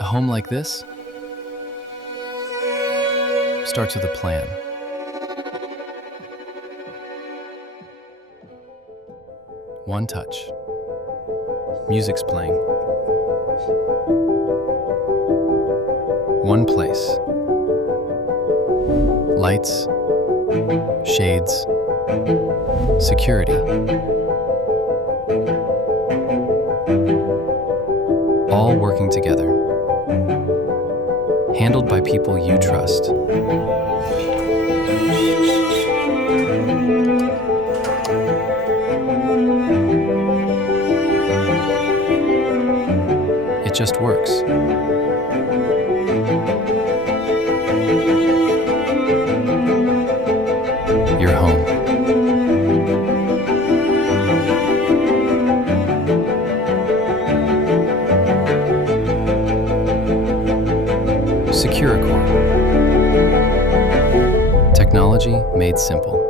A home like this starts with a plan. One touch. Music's playing. One place. Lights, shades, security. All working together. Handled by people you trust. It just works. Your home. SecuraCore. Technology made simple.